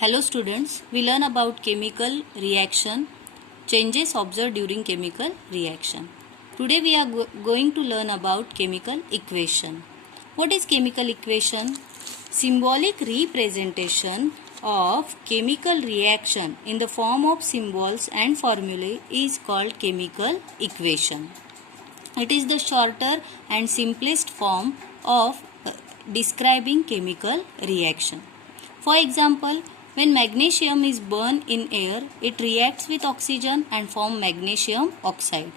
Hello students, we learn about chemical reaction, changes observed during chemical reaction. Today we are going to learn about chemical equation. What is chemical equation? Symbolic representation of chemical reaction in the form of symbols and formulae is called chemical equation. It is the shorter and simplest form of describing chemical reaction. For example, when magnesium is burned in air, it reacts with oxygen and form magnesium oxide.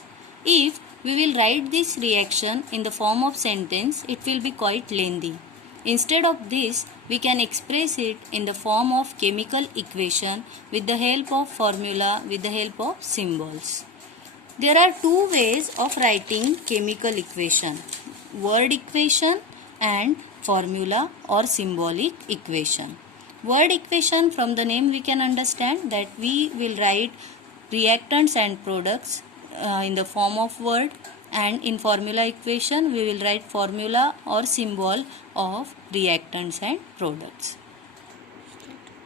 If we will write this reaction in the form of sentence, it will be quite lengthy. Instead of this, we can express it in the form of chemical equation with the help of formula, with the help of symbols. There are two ways of writing chemical equation: word equation and formula or symbolic equation. Word equation, from the name we can understand that we will write reactants and products in the form of word, and in formula equation we will write formula or symbol of reactants and products.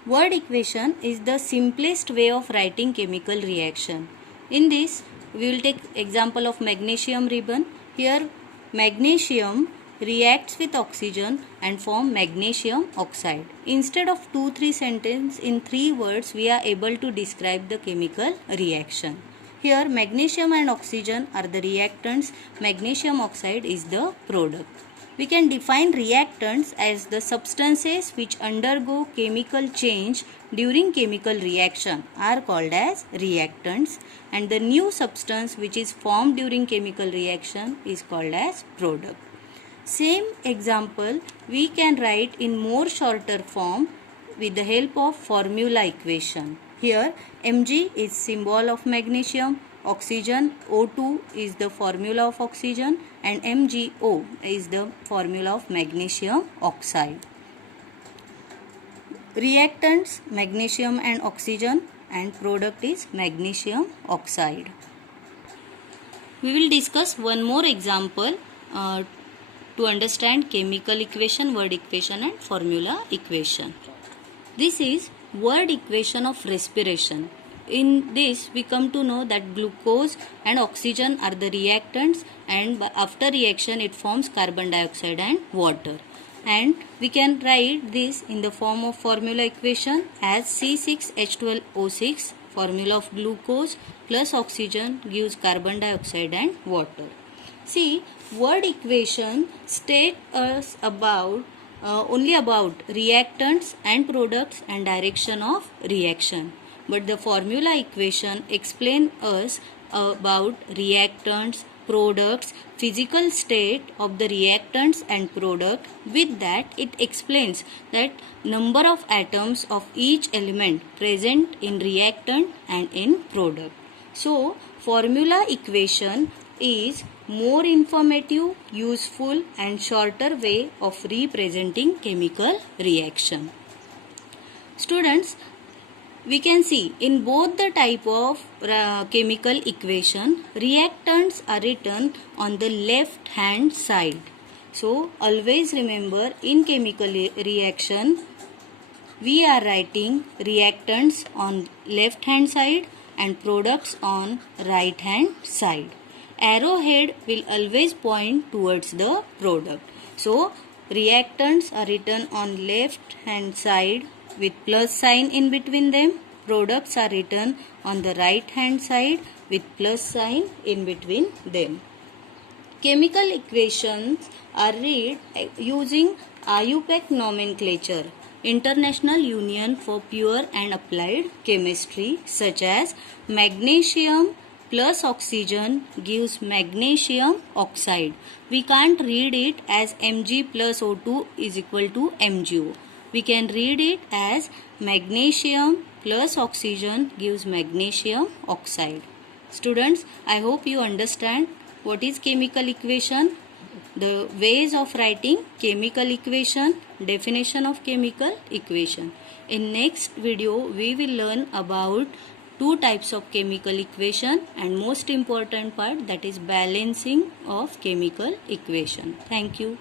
Word equation is the simplest way of writing chemical reaction. In this we will take example of magnesium ribbon. Here magnesium reacts with oxygen and form magnesium oxide. Instead of 2-3 sentences, in 3 words we are able to describe the chemical reaction. Here magnesium and oxygen are the reactants, magnesium oxide is the product. We can define reactants as the substances which undergo chemical change during chemical reaction are called as reactants, and the new substance which is formed during chemical reaction is called as product. Same example we can write in more shorter form with the help of formula equation. Here Mg is symbol of magnesium, oxygen O2 is the formula of oxygen, and MgO is the formula of magnesium oxide. Reactants magnesium and oxygen, and product is magnesium oxide. We will discuss one more example to understand chemical equation, word equation and formula equation. This is word equation of respiration. In this we come to know that glucose and oxygen are the reactants, and after reaction it forms carbon dioxide and water. And we can write this in the form of formula equation as C6H12O6, formula of glucose plus oxygen gives carbon dioxide and water. See, word equation state us about only about reactants and products and direction of reaction, but the formula equation explain us about reactants, products, physical state of the reactants and product. With that it explains that number of atoms of each element present in reactant and in product. So formula equation is more informative, useful and shorter way of representing chemical reaction. Students, we can see in both the type of chemical equation, reactants are written on the left hand side. So always remember, in chemical reaction we are writing reactants on left hand side and products on right hand side. Arrowhead will always point towards the product. So reactants are written on left hand side with plus sign in between them. Products are written on the right hand side with plus sign in between them. Chemical equations are read using IUPAC nomenclature, International Union for Pure and Applied Chemistry, such as magnesium plus oxygen gives magnesium oxide. We can't read it as Mg plus O2 is equal to MgO. We can read it as magnesium plus oxygen gives magnesium oxide. Students, I hope you understand what is chemical equation, the ways of writing chemical equation, definition of chemical equation. In next video we will learn about two types of chemical equation and most important part, that is balancing of chemical equation. Thank you.